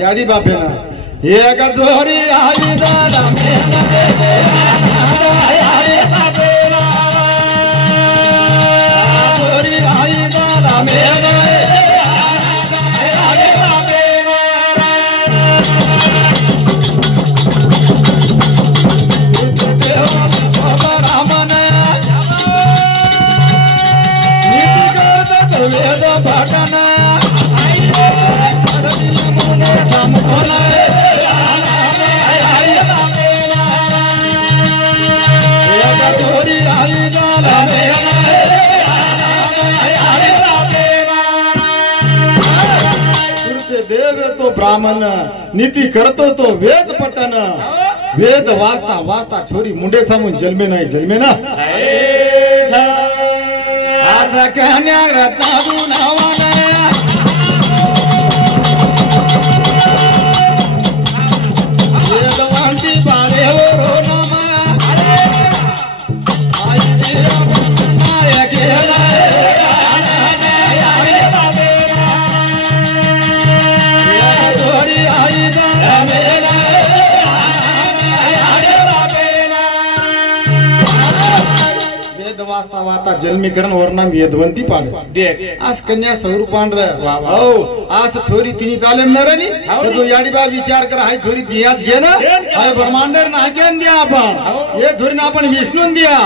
याडी बापे ना एक जोरी आई दादा जोरी आई दादा तो ब्राह्मण नीति करतो तो वेद पठन वेद वाचता वाचता छोरी मुंडे सामून जन्मे नाही जन्मे ना आता कन्या रत्नादू नावाने वेदवांती बाळे हो नामा आई देवा माया केला वाचता वाचता जन्मीकरण वर्णम वेदवंती पाडे आज कन्या स्वरूपान हो आज छोरी तिनी तालेम नरनी तो याडी बा विचार कर हाय छोरी दियाच घे ना हाय ब्रह्मांडर ना घेन द्या आपण हे छोरी ना आपण विष्णून द्या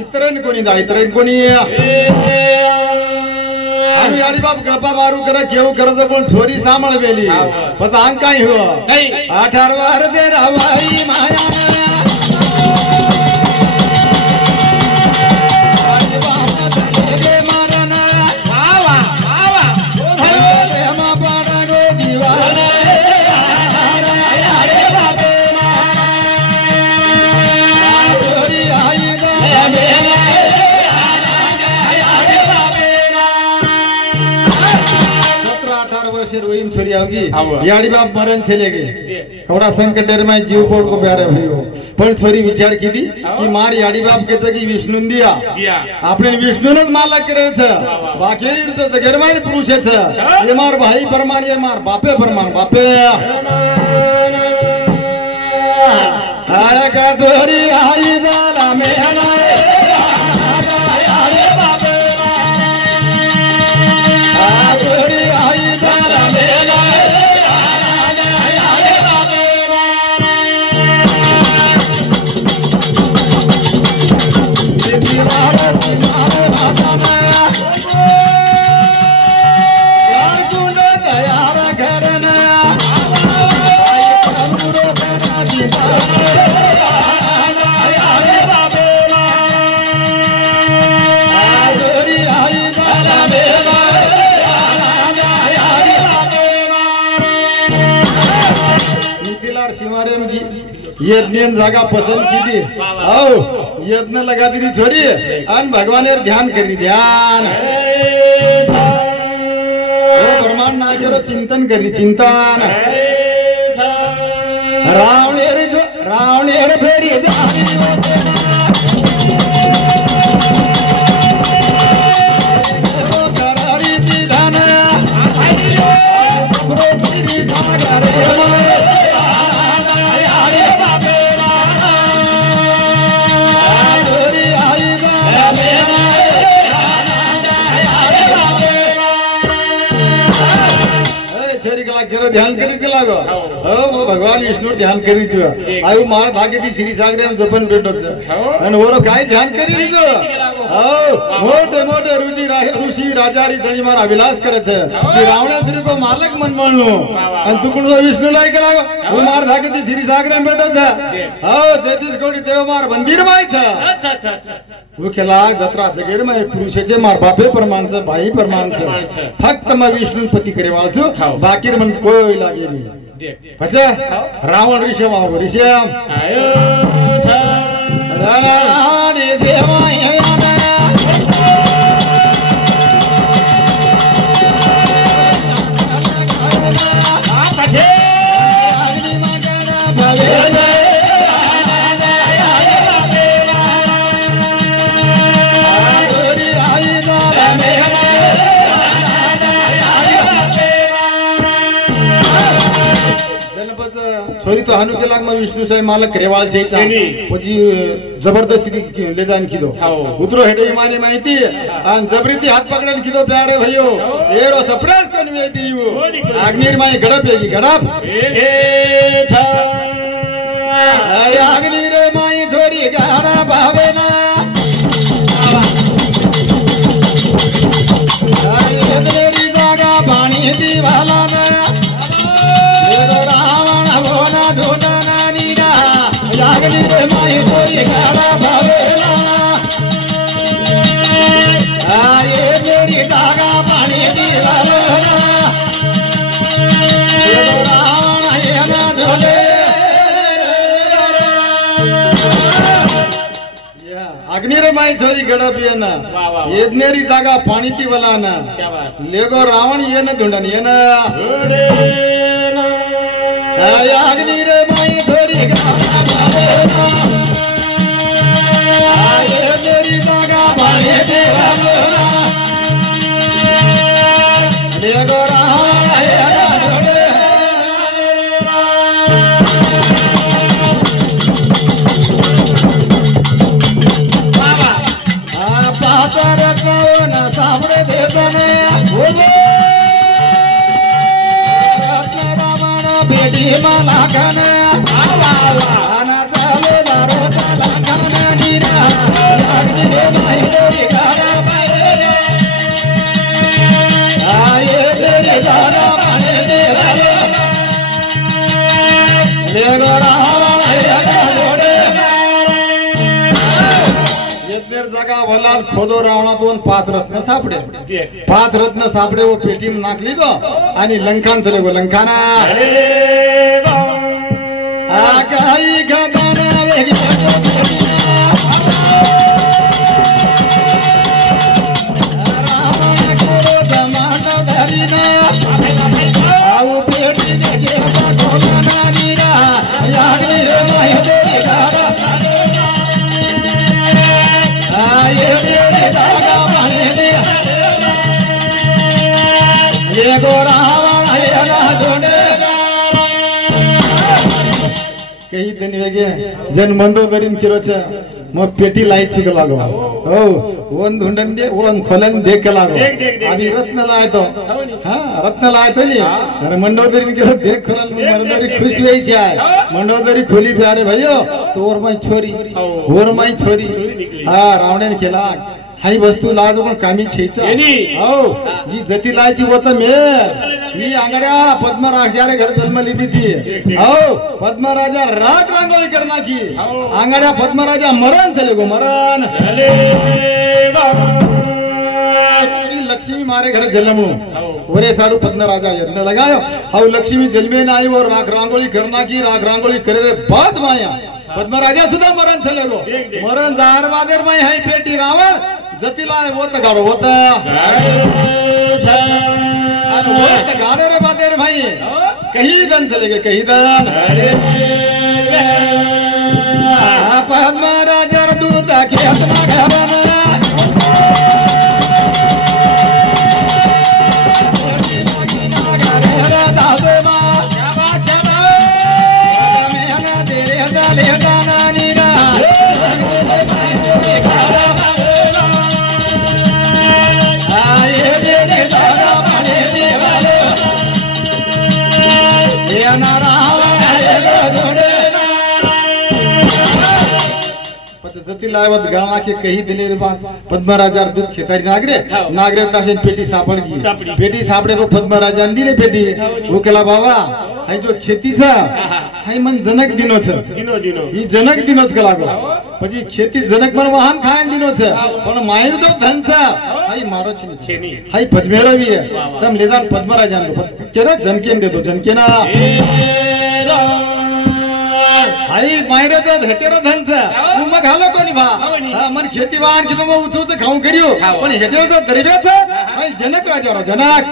इतरन कोणी दा इतरन कोणी आम्ही याडी बाप कृपा मारू करा घेऊ करज पण छोरी सांभाळवेली बस अंग काय हो 18 वार दे रावाई माया छोरी आवगी याडी बाप मरण चले गए थोड़ा संकट में जीव पोट को प्यारे भयो पण छोरी विचार केली की मार याडी बाप के जगी विष्णु दिया आपने विष्णुनच माला करे छ बाकी तो जगरमाई पुरुष छ ये मार भाई परमान ये मार बापे परमान बापे आया का छोरी आई दाला मेहना यज्ञ जागा पसंद की थी आओ यज्ञ लगा दी छोरी अन भगवान ध्यान करी ध्यान ब्रह्मांड ना करो चिंतन करी चिंतन रावणेर फेरी ध्यान करीत लागो हो भगवान विष्णु ध्यान करीत आयु मार भागे ती श्री सागरे हम जपन भेटोच आणि ओरो काय ध्यान करीत हो मोठे मोठे ऋषी राजारी जणी मार अभिलाष करत की रावणासुरी को मालक मन म्हणलो आणि तुकडो विष्णु लाई केला वो मार भागे ती श्री सागरे हम भेटोच हो 33 कोटी देव मार मंदिर माहित अच्छा अच्छा अच्छा वो केला जत्रा जगेर में पुरुषाचे मार बापे प्रमाणचं भाई प्रमाणचं फक्त म विष्णु पती करे वाचू बाकीर मन कोई लागे नाही पचा रावण ऋषम आव ऋषम आयो राणे देवाय जनपद छोरी तो हानु के लाग में विष्णु साई मालक रेवाल छे પછી જબરદસ્તી ले जान કીધો ઉતરો હેડે માને માહિતી અને જબરીથી હાથ પકડીને કીધો પ્યારે ભાઈઓ એરો સરપ્રાઈઝ કોને મે દીયો અગ્નિર માં ગડપ એગી ગડપ એ છા અગ્નિર માં છોરી ગાડા ભાવે ના એદરી જાગા પાણી દીવાલા ના એરો રાવણ ભોના ધોના નીના અગ્નિર માં છોરી ગાડા ભાવે ના આયે મેરી જાગા પાણી દીવાલા ના એરો રાવણ એના ધોલે अग्निर माई छोरी गडपियन यज्ञरी जागा पाणी पिवलान लेगो रावण येन धुंडन येन अग्निर माई छोरी यज्ञरी जागा पाणी पिवलान लेगो रावण येन धुंडन सामने देवने रावण बेटी माला कन आना चलो दारो चला कन नीरा अग्नि माई छोरी गाड़ा पाए आये तेरे दारा माने देवलो लेगो रावण जागा वलाल खोदो रावणातून 5 रत्न सापडे 5 रत्न सापडे वो पेटी में नाखली तो आणि लंकान चले गो लंकाना आकाई गगना वेगी रावण को दमान धरीना आउ पेटी देखे भगवान नीरा यानी रे माय तेरी गाड़ा आये मेरे दागा माने दे ये गो रावण है ना जोड़े कई दिन वेगे जन मंडो करीन किरोच मग पेटी लाईत सुग लागो हो वन धुंडन दे वन खोलन देख लागो अभी रत्न लायतो हां रत्न लायतो नी अरे मंडो करीन किरो देख खोलन मरदरी खुश होई जाय मंडो करी खोली प्यारे भाइयो तोर माई छोरी ओर माई छोरी हां रावणन केला हाई वस्तू लाजो पण कामी छेचा हो ही जती लायची होत मे ही आंगड्या पद्मराजारे घर जन्म लीधी थी हो पद्मराजा रात रांगोळी करना की आंगड्या पद्मराजा मरण चले गो मरण लक्ष्मी मारे घर जन्मू ओरे सारू पद्मराजा यत्न लगायो हाउ लक्ष्मी जन्मे नाही और राख रांगोळी करना की राख रांगोळी करे बाद माया पद्मराजा सुद्धा मरण चले गो मरण झाड वादेर माई हाई पेटी रावण जतीला होत गाडो होत होत गाडो रे बादेर भाई कहीं दन चले गए कहीं दन पद्मराजा दूध के अपना घरना लावत गाळा के कही दिले बात पद्मराजा दूध खेतारी नागरे नागरे तासे पेटी सापडगी पेटी सापडे को पद्मराजा दिले पेटी वो केला बाबा हाय जो खेतीचा हाय मन जनक दिनोच दिनो ही जनक दिनोच केला गो પછી ખેતી जनक मन वाहन खायन दिनोच पण मायू तो धनचा हाय मारो छेनी हाय पद्मेरा भी है तम ले जान पद्मराजा केरा जनकेन देतो जनकेना आई मायरे तो हेटेरो धनचा मग हालो कोणी भा मन खेती वाहन कितो मग उचूच खाऊ करियो पण हेटेरो तो दरब्याचा हाय जनक राजा जनक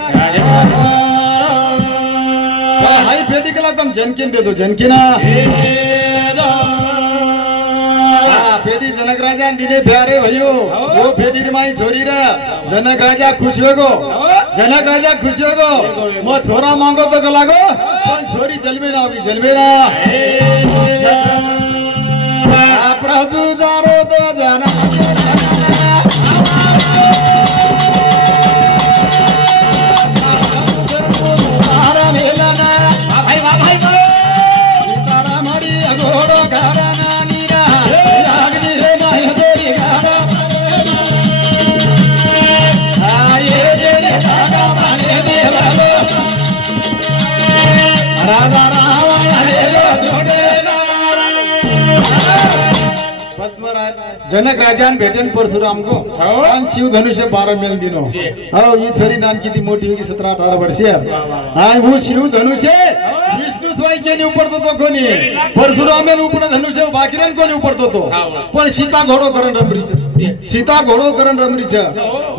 हाय पेटी केला तम जनकेन देतो जनकेना पेटी जनक राजा दिले प्यारे भयो वो पेटी माई छोरी रे जनक राजा खुश हो गो जनक राजा खुश हो गो मो छोरा मांगो तो लागो पण छोरी जलमे ना होगी जलमे ना प्रभु दारो तो जाना जनक राजान भेटेन परशुराम को आणि शिव धनुष्य 12 मेल दिनो हो ही छोरी नान किती मोठी होगी 17-18 वर्षीय आणि वो शिव धनुष्य विष्णु स्वाई केने उपडतो तो कोणी परशुरामेन उपड धनुष्य बाकीरन कोणी उपडतो तो पण सीता घोडो करण रमरीच सीता घोडो करण रमरीच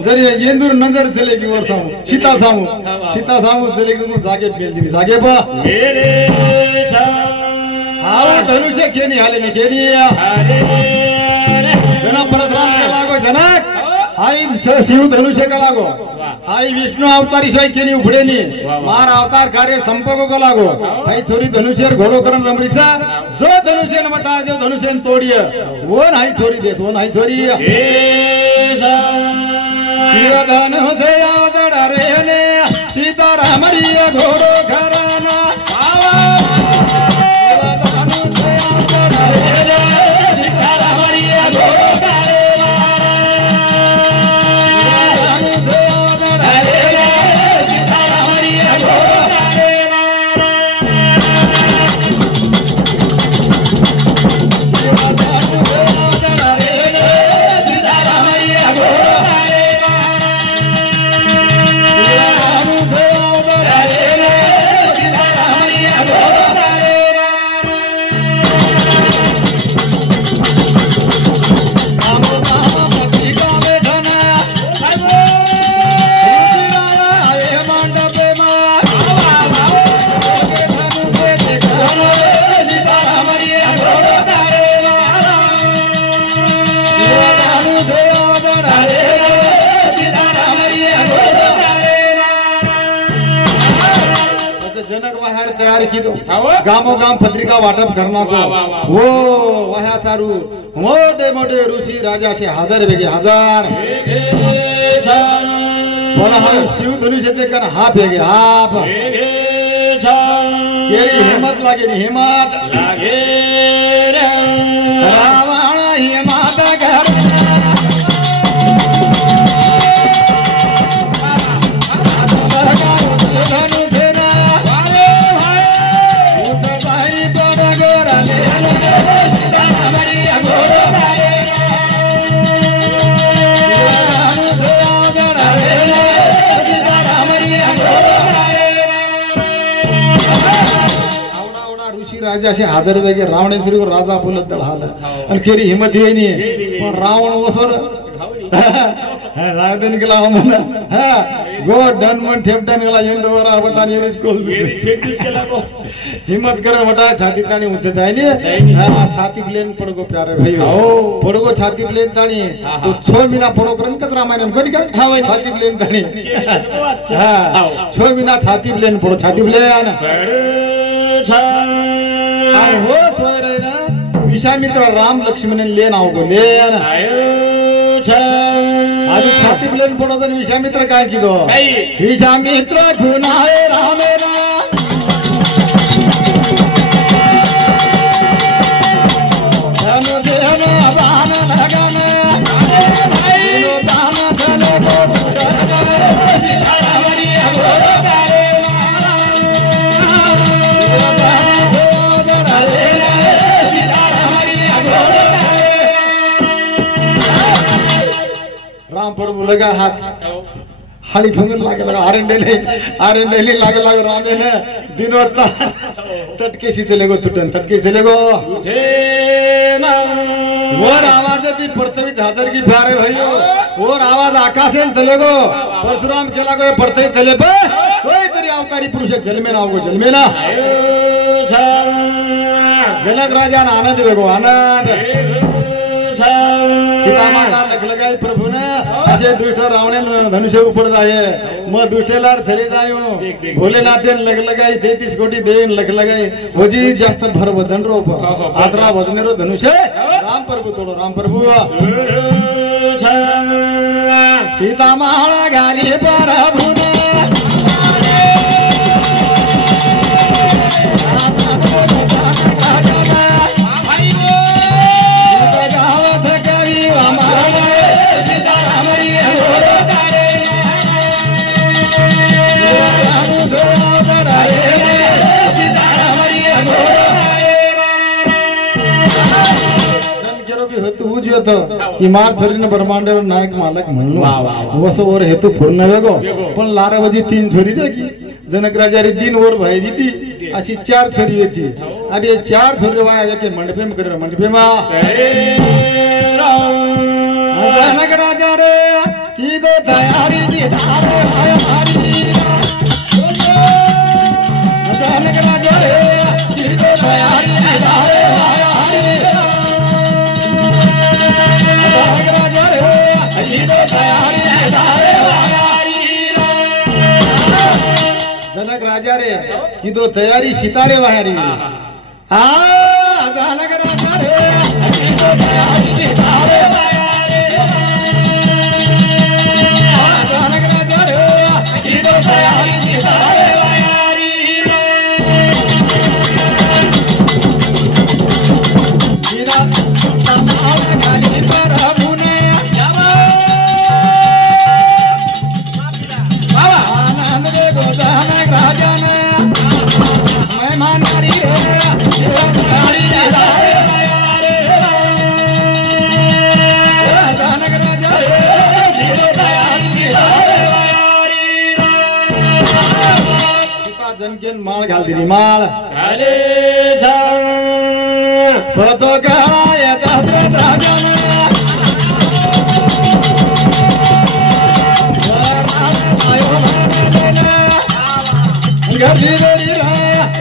जरी येंदूर नंदर चले की वर सीता सामू चले की जागे मेल दिली जागे बा हाव धनुष्य केनी हाले ने केनी जना परशुराम के लागो जनक हाई शिव धनुष्य का लागो हाई विष्णु अवतारी शिवाय केनी उघडेनी मार अवतार कार्य संपको को लागो हाई छोरी धनुष्य घोडो करण रमरीचा जो धनुष्य मटा जो धनुष्य तोडिय वो नाही छोरी देश वो नाही छोरी शिव धनुष्य आवडा रेने सीता रामरी घोडो घराना गामो गाम पत्रिका वाटप करना को वो वहा सारू मोठे मोठे ऋषी राजा से हजार वेगे हजार बोला हम शिव धनुष्य ते कर हाफ वेगे हाफ केरी हिम्मत लागे नी हिम्मत लागे रावण हिम्मत कर राजा से हजार वेगे रावणेश्वरी को राजा बोलत दळाला आणि केरी हिम्मत येईनी पण रावण वसर रावण निकला म्हणा हा गो डन मन ठेपटन गेला येंदवर आवटानी येस कोल हिम्मत कर वटा छाती ताणी ऊंचे जायनी छाती प्लेन पडगो प्यारे भाई हो पडगो छाती प्लेन ताणी तो 6 महीना पडो करन कच रामायण कोणी का छाती प्लेन ताणी हा 6 महीना छाती प्लेन पडो छाती प्लेन हो सोय ना विश्वामित्र राम लक्ष्मण ले नाव गो लेन आधी छाती प्लेन पडो तर विश्वामित्र काय किदो विश्वामित्र पुनाय रामेना धनु देहन बाण लगन दिनो दान चले गो राम प्रभु लगा हाथ हाली फंगन लागे लगा आरंडेली लागे लगा रामे ने दिनों तटके सी चले गो टूटन तटके चले गो और आवाज दी पृथ्वी हजार की प्यारे भाइयों और आवाज आकाशे चले गो परशुराम केला गो पृथ्वी चले पे कोई तरी अवतारी पुरुष जल में ना होगो जल में ना जनक राजा आनंद वेगो आनंद सीता माता लख लगाई प्रभु ने ऐसे दुष्ट रावण धनुष्य ऊपर जाए मैं दुष्टेलार चले जायो भोलेनाथ लग लगाई 33 कोटी देन लख लगाई वजी जास्त भर वजन रो आतरा वजन रो धनुष्य राम प्रभु तोड़ो राम प्रभु सीता माला गाली प्रभु ने हिमाल छोरी ब्रह्मांड नायक मालक म्हणून वसो वर हेतु पूर्ण वेगो पण लारावजी 3 छोरी जागी जनक राजा रे 3 वर भाई दी अशी 4 छोरी होती अब ये 4 छोरी वाया जाके मंडपे में करे मंडपे में जनक राजा रे की दो तैयारी जी धारो आया मारी जनक राजा रे की दो तैयारी जी धारो आया जनक राजा रे की दो तैयारी सितारे वाहरी जनक राजा रे की दो तैयारी सितारे जनक राजा रे की दो तैयारी सितारे जनकेन माळ घाल दिली माळ तो गाय दशरथ राजा गदी गदी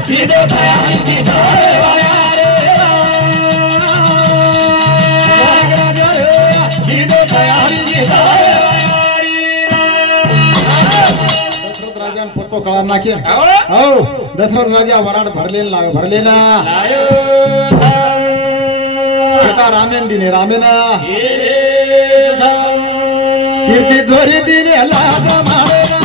सीधे तैयारी सितारे वायारे सीधे तैयारी सितारे दशरथ राजा पत्तो कळा नाके हो दशरथ राजा वराड भरलेला लायो सीता रामेन दिने रामेना कीर्ती जोरी दिने लाज मारेना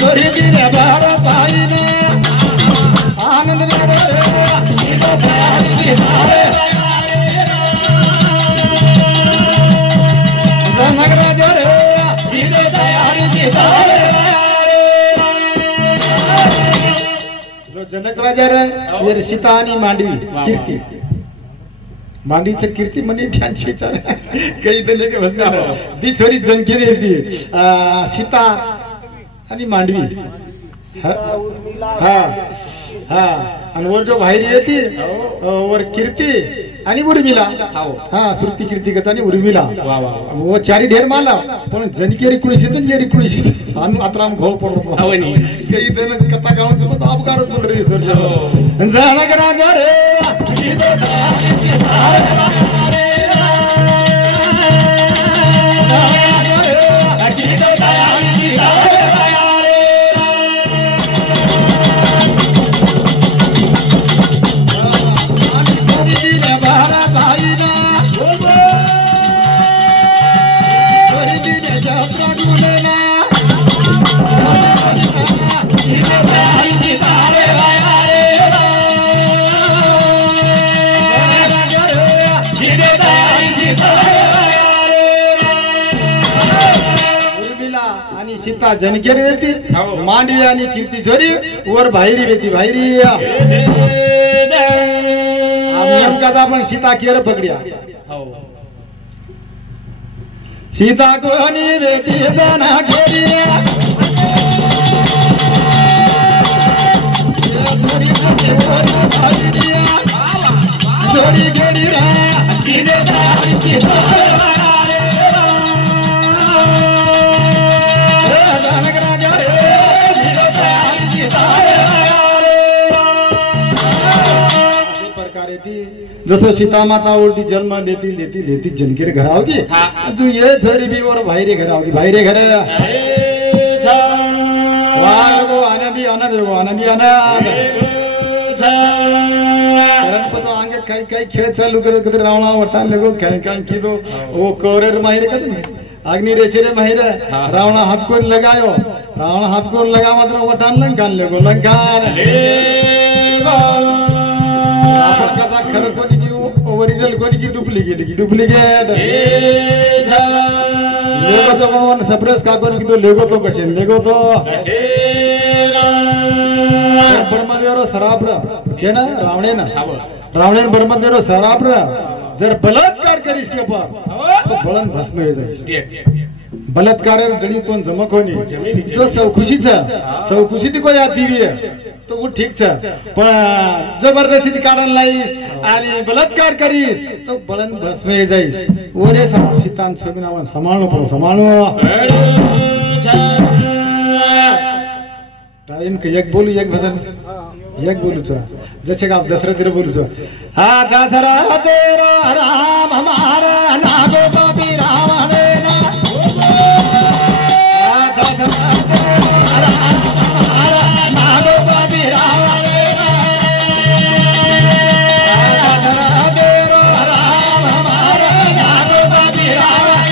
जोरी दिने बार पाईना आनंद मेरे सीता तैयारी सितारे जनक राजा रे सीधे तैयारी सितारे जो जनक राजा रे ये सीता आणि मांडवी कीर्ती मांडवीची कीर्ती म्हणे त्यांची काही दिले की म्हणणार ती थोडी जनकेरी होती सीता आणि मांडवी हा हा आणि वर जो बाहेर येते वर कीर्ती आणि उर्मिला हा श्रुती कीर्ती कसा आणि उर्मिला वो चारी ढेर माला पण जनकेरी कुळशीच जेरी कुळशीच आणि आत्राम घोळ पडतो काही देन कथा गावच तो अपकार पण रे सर जनक राजा रे सीता जनकेरी वेती मांडवी आणि कीर्ती जोरी वर बाहेरी वेती बाहेरी नेमका आपण सीता केर पकड्या सीता कोणी वेती जना घेरी जोरी घेरी जसं सीता माता उड़ती जन्म लेती लेती लेती जनकीर घर आओगी जो ये थोड़ी भी और भाई रे घर आओगी भाई रे घर वागो आनंदी आनंद हो आनंदी आनंद गणपती आंगे काही काही खेळ चालू करत होते रावणा वटान लगो काही काही कीधो वो कोरेर माहिर कसे अग्नि रेचेरे माहिर रावणा हाथ को लगायो रावणा हाथ को लगा मात्र वटान लंकान लगो लंकान आपका खरं कोणी की ओरिजिनल कोणी की डुप्लिकेट लेगो तो कोण सप्रेस का कोणी की तो लेगो तो कसे लेगो तो ब्रह्मदेव सराब्र के ना रावणेन ब्रह्मदेव सराब्र जर बलात्कार करीस के पर तो बळन भस्म हो जाय बलात्कार जणी तो जमक होनी तो सौखुशी ती कोया दिवी तो वो ठीक छ पण जबरदस्ती काढन लाईस आणि बलात्कार करीस तो बळन भस्म हो जाईस ओरे सीतान छबिना संभाळणं पण टाइम के एक बोलू एक भजन एक बोलू छ जैसे का दशरथ रे बोलू छ हा दशरथ तेरा राम हमारा नागो पापी रावण ना हा दशरथ तेरा राम हमारा नागो पापी रावण ना हा दशरथ तेरा राम हमारा नागो पापी रावण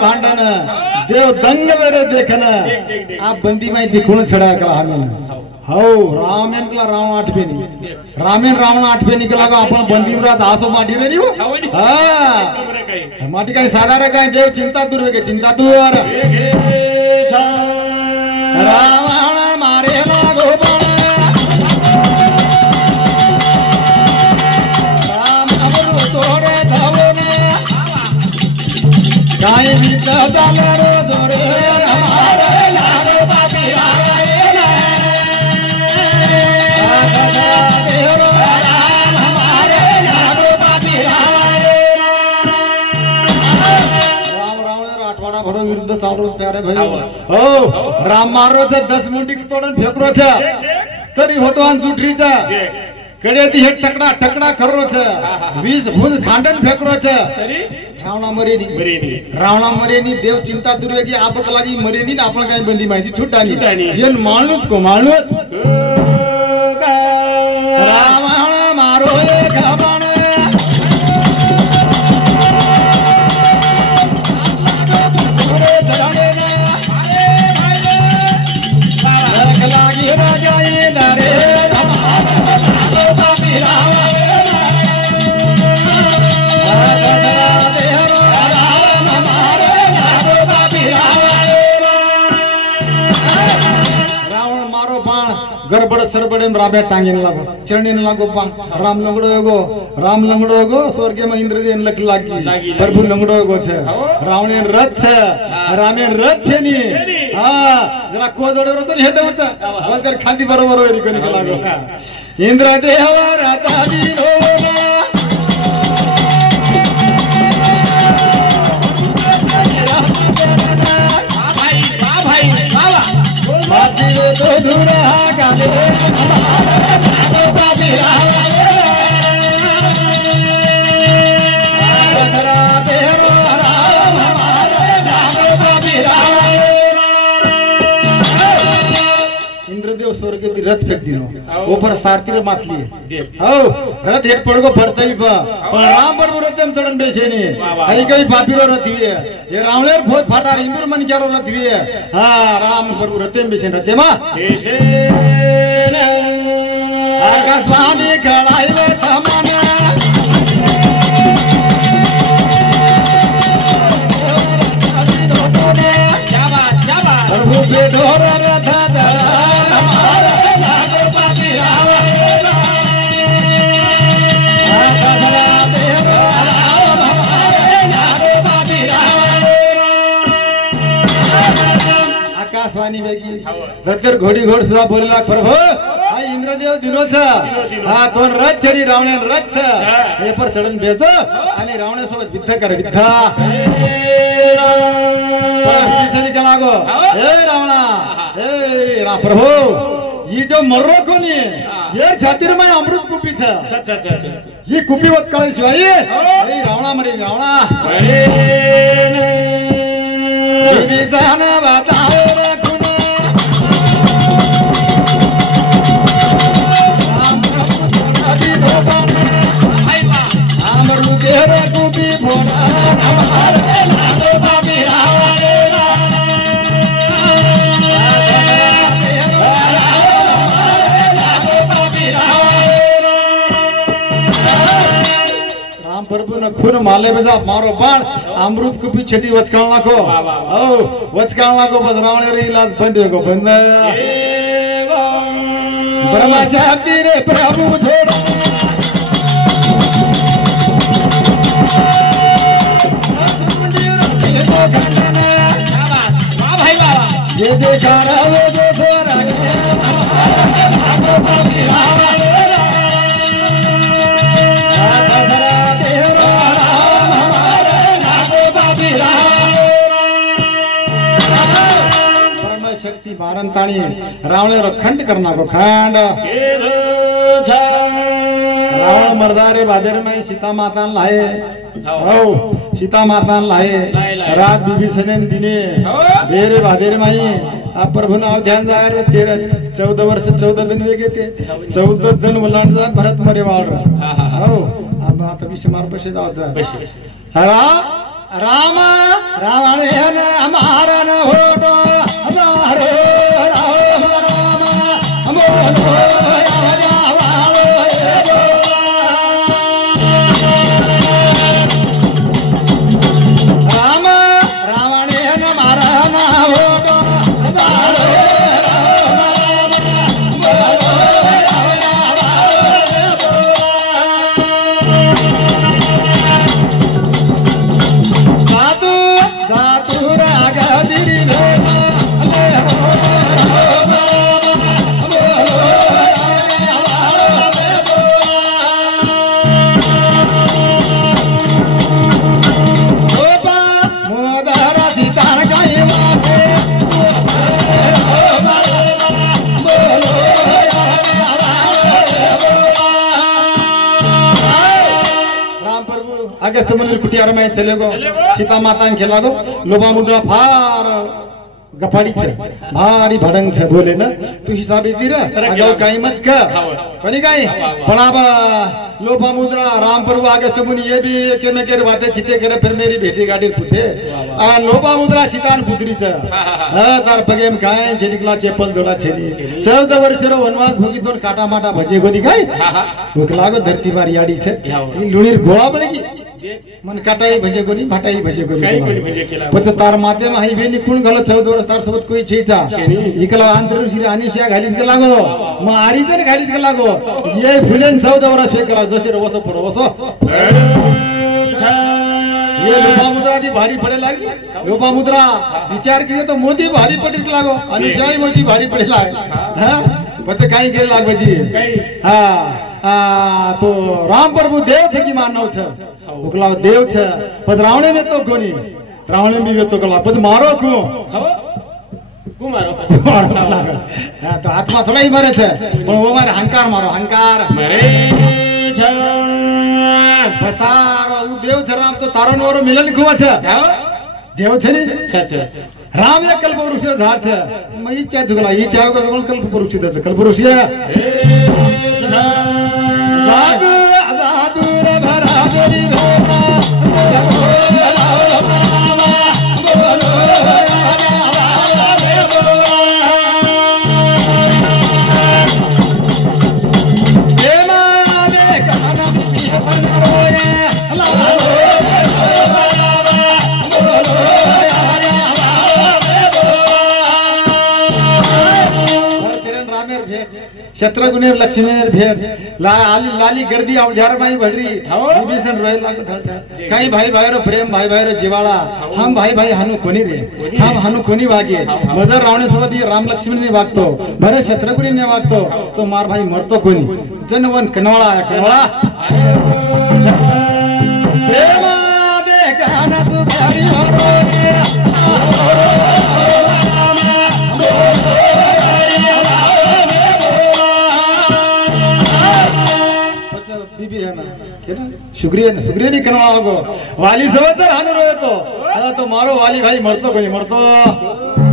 भांडण देव दंग वेरे देखन आप बंदी माहिती कोण छडा कला हमें हो रामेन कला रावण आठवेनी रामेन रावण आठवेनी कला आपण बंदी रात आसो माटी रे निव हां माटी काय साधारण काय देव चिंता दूर वेगे चिंता दूर रावण मारे ना गोपण राम अमर तोडे धावने काय बीता दालरो दोरे हमारे लाडो बाबी रावण राम हमारे लाडो बाबी रावण राम रावण आठवाडा भरो विरुद्ध साडो त्यारे भाई हो राम मारो छ 10 मुंडी तोडन फेकरो छ तरी होटवान जुठरीचा कडेती हे टकड़ा टकड़ा खरो छ 20 भुज खांडन फेकरो छ तरी रावणा मरेनी देव चिंता दुर्वेगी आपक लागी मरेनी ना आपण काय बंदी माहिती छुटानी येन माणूस को माणूस रावण मारो एक बाण लागी राजाई दरे गड़बड़ सरबड़े में राबे टांगे लागो चरणी लागो राम लंगड़ो गो स्वर्ग में इंद्र देन लक लागी प्रभु लंगड़ो गो छे रावण रथ छे रामेन रथ छे नी हां जरा को जोड़ो तो हेडे छ वंकर खांदी बरोबर होरी कोनी लागो इंद्र देव राता दीनो तो दूरा गाले हमारे नागो बाबी रावण तेरो राम हमारे नागो बाबी रावण इंद्रदेव स्वर्ग की रथ फेक दिनो ऊपर सारथी रे मातली हो रथ हेट पड़गो फरतई पण राम पर रथम चढ़न बेसेनी कई कई पापी रो रथ हुए ये रावणेर भोज फाटा इंद्र मन क्यारो रथ हुए हां राम पर रथम बेसेन रथमा बेसेन आकाशवाणी खड़ाई थमना क्या बात प्रभु से ढोर रथ हमारा नागो बाबी रावण तेरो नंतर घोडी घोड सुद्धा बोलला प्रभू हा इंद्रदेव दिनोच हा तो रथ चढी रावणे रथ हे पर चढून बेस आणि रावण्यासोबत युद्ध कर युद्ध लागो हे रावणा हे प्रभू ही जो मर्रो कोणी ये छातीर में अमृत कुपी ही कुपी वत कळे शिवाय रावणा मरे रावणा खून माले बजा मारो बाण अमृत कुपी छेटी वचकाळ नाखो वचकाळ नाखो बस रावण रे इलाज बंद हो बंद ब्रह्माच्या हत्ती रे प्रभु थोड़ा ये जे कारवे जो थोड़ा शक्ति मारन ताणी रावणे रो खंड करना को खंड रावण मर्दारे बादेर में सीता माता लाए सीता माता लाए रात विभीषण दिने बेरे बादेर में आप प्रभु नाव ध्यान जा रे 14 वर्ष 14 दिन वेगे ते 14 दिन मुलांड जा भरत मरे वाळ अब आता विषय मार पैसे जावचा हरा राम रावण ने हमारा न होतो हमारो राम राम हमो राम रावण ने मारा न होतो हमारो राम अगस्त मंदिर कुटियार में चले गो सीता माता ने खेला गो लोबा मुद्रा फार गपाडी छे भारी भडंग छे बोले ना तू हिसाबे दिरा अगो काई मत का पनी काई पड़ाबा लोबा मुद्रा राम प्रभु अगस्त मुनि ये भी के न के बातें छिते करे फिर मेरी बेटी गाड़ी पूछे आ लोबा मुद्रा सीतान पुत्री छे तार पगेम काय छेडिकला चेपल जोड़ा छेली 14 वर्ष रो वनवास भोगी दोन काटा माटा भजे गोदी खाई भूख लागो धरती बार याडी छे ई लुणीर गोळा बनेगी मन काटाई भजे गोनी भाटाई भजे गोनी पछ तार माते में हाई बेनी कुण गलो 14 वर्ष तार सोबत कोई छेचा इकला आंतर श्री अनिशा घालीस के लागो म आरीजन घालीस के लागो ये फुलेन 14 वर्ष हे करा जसे वसो पडो वसो ये लोपा मुद्रा दी भारी पड़े लागी लोपा मुद्रा विचार किए तो मोती भारी पड़े लागो अनुचाई मोती भारी पड़े लाग हां पछ काई के लाग बजी हां तो राम प्रभु देव थे की मानव छे उकला देव छे पद रावणे में तो कोनी रावणे में भी तो कला पद मारो को मारो हां तो आत्मा थोड़ा ही मरे छे पण वो मारे हंकार मारो हंकार मरे छे पतारो देव छे राम तो तारो नोरो मिलन खुवा छे देव छे ने छे राम एक कल्प वृक्ष झाड छे मई चा जुगला ई चा को कल्प वृक्ष दे कल्प वृक्ष जादू जादू रे भरा मेरी शत्रुघ्नेर लक्ष्मीर भेट लाली गर्दी अवजार माई भडरी विभीषण रोय लागो काही भाई भाईरो प्रेम भाई भाईरो जिवाळा हम भाई भाई हानू कोणी रे हम हानू कोणी वागे मजर रावणासोबत राम लक्ष्मणने वागतो भरत शत्रुघ्नने वागतो तो मार भाई मरतो कोणी जनवन कनवाळा कनवाळा प्रेम देखना तू भारी शुक्रिया नहीं करना होगा वाली सब तो हानो रोए तो मारो वाली भाई मरतो कोई मरतो